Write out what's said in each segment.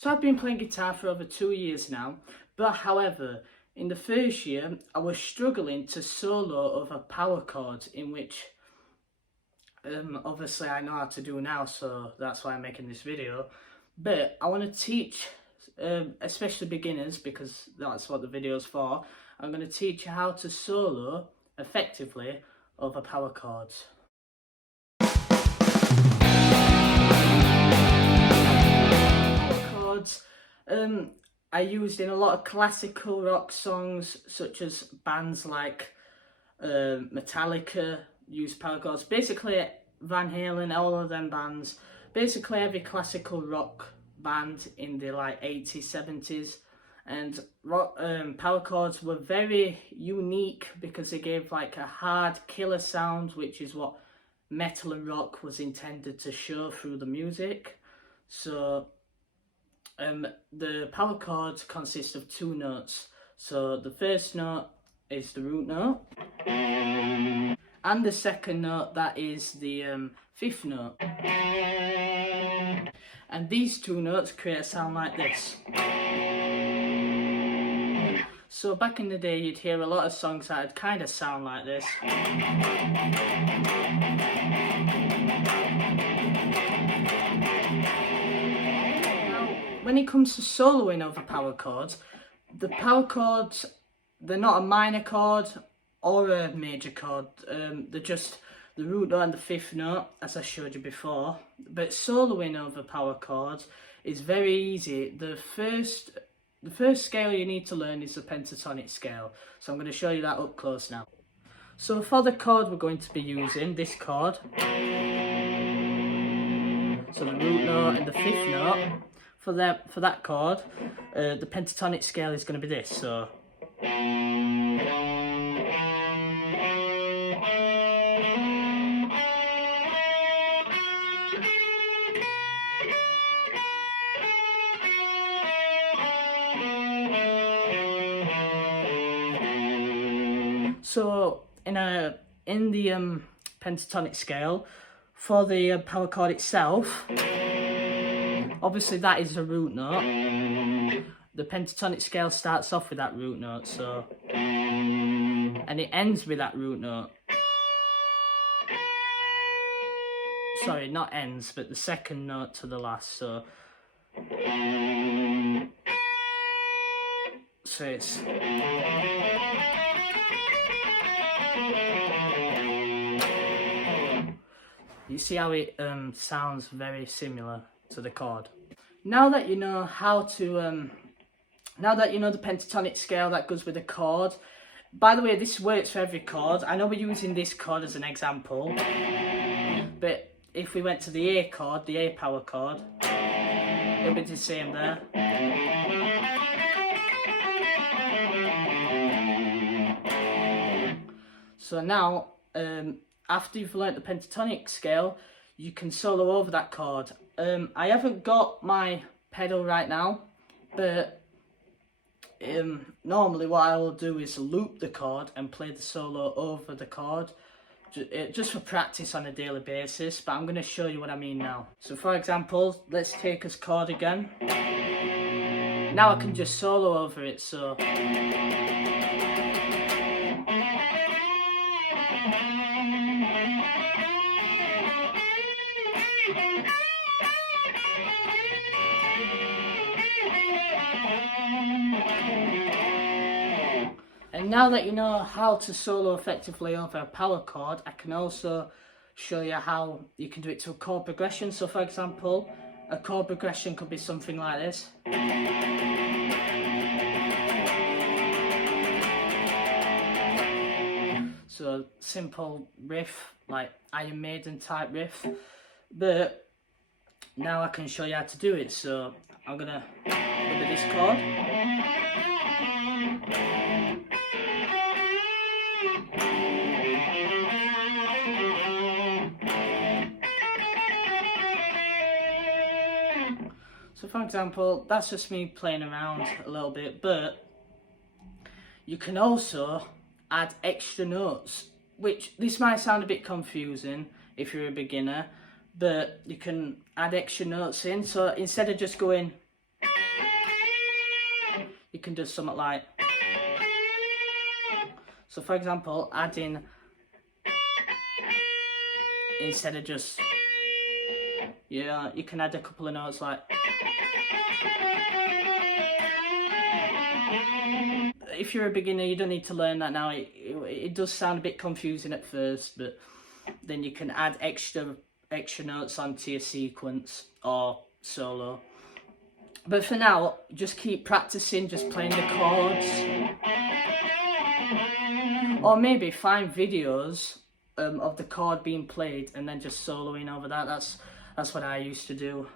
So I've been playing guitar for over 2 years now, but however, in the first year I was struggling to solo over power chords, in which obviously I know how to do now, so that's why I'm making this video. But I want to teach especially beginners, because that's what the video is for. I'm going to teach you how to solo effectively over power chords. Power chords are used in a lot of classical rock songs, such as bands like Metallica use power chords. Basically Van Halen, all of them bands, basically every classical rock band in the like 80s, 70s, and rock, power chords were very unique because they gave like a hard killer sound, which is what metal and rock was intended to show through the music. So the power chords consist of two notes. So the first note is the root note, and the second note, that is the fifth note. And these two notes create a sound like this. So back in the day you'd hear a lot of songs that would kind of sound like this. Now, when it comes to soloing over power chords, the power chords, they're not a minor chord or a major chord, they're just the root note and the fifth note, as I showed you before. But soloing over power chords is very easy. The first scale you need to learn is the pentatonic scale, so I'm going to show you that up close now. So for the chord we're going to be using, this chord, so the root note and the fifth note, for that chord, the pentatonic scale is going to be this. So in the pentatonic scale, for the power chord itself, obviously that is the root note. The pentatonic scale starts off with that root note, so, and it ends with that root note. Sorry, not ends, but the second note to the last. So it's. You see how it sounds very similar to the chord. Now that you know how to, now that you know the pentatonic scale that goes with the chord. By the way, this works for every chord. I know we're using this chord as an example, but if we went to the A chord, the A power chord, it'll be the same there. So now, after you've learnt the pentatonic scale, you can solo over that chord. I haven't got my pedal right now, but normally what I will do is loop the chord and play the solo over the chord, just for practice on a daily basis, but I'm going to show you what I mean now. So for example, let's take this chord again. Now I can just solo over it, so. And now that you know how to solo effectively over a power chord, I can also show you how you can do it to a chord progression. So for example, a chord progression could be something like this. So simple riff, like Iron Maiden type riff. But now I can show you how to do it. So I'm gonna look at this chord. So for example, that's just me playing around a little bit, but you can also add extra notes, which this might sound a bit confusing if you're a beginner, but you can add extra notes in. So instead of just going you can do something like, so for example, adding, instead of just, yeah, you can add a couple of notes like, if you're a beginner, you don't need to learn that now. It does sound a bit confusing at first, but then you can add extra notes onto your sequence or solo. But for now, just keep practicing, just playing the chords. Or maybe find videos of the chord being played and then just soloing over that. That's what I used to do.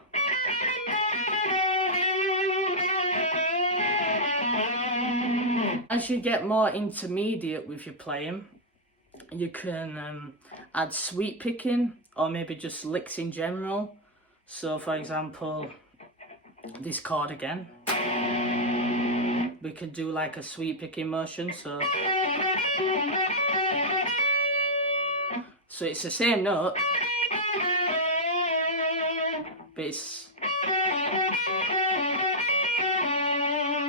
As you get more intermediate with your playing, you can add sweep picking or maybe just licks in general. So for example, this chord again, we could do like a sweep picking motion. So it's the same note, but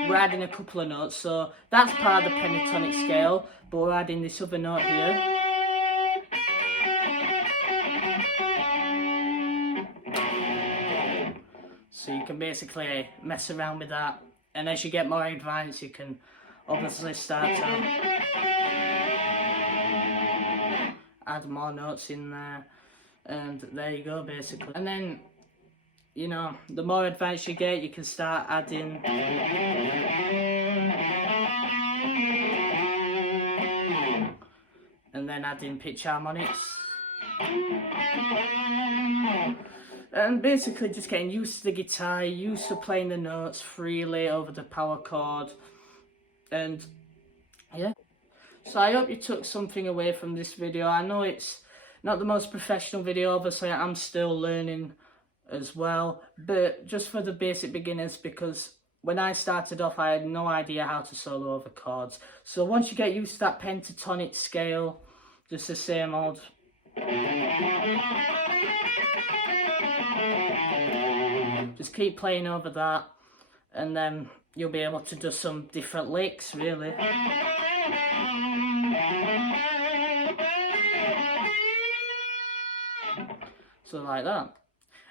we're adding a couple of notes, so that's part of the pentatonic scale, but we're adding this other note here. So you can basically mess around with that, and as you get more advanced, you can obviously start to add more notes in there, and there you go basically. And then, you know, the more advanced you get, you can start adding and then adding pitch harmonics, and basically just getting used to the guitar, used to playing the notes freely over the power chord. And yeah, so I hope you took something away from this video. I know it's not the most professional video, obviously I'm still learning as well, but just for the basic beginners, because when I started off I had no idea how to solo over chords. So once you get used to that pentatonic scale, just the same old, just keep playing over that, and then you'll be able to do some different licks really. So like that.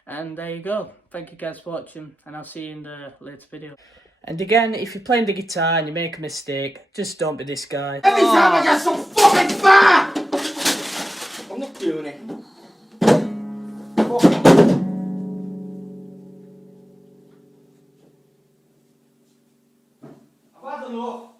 And there you go. Thank you guys for watching, and I'll see you in the later video. And again, if you're playing the guitar and you make a mistake, just don't be this guy. Every time I get so fucking far! I'm not doing it. I've had enough.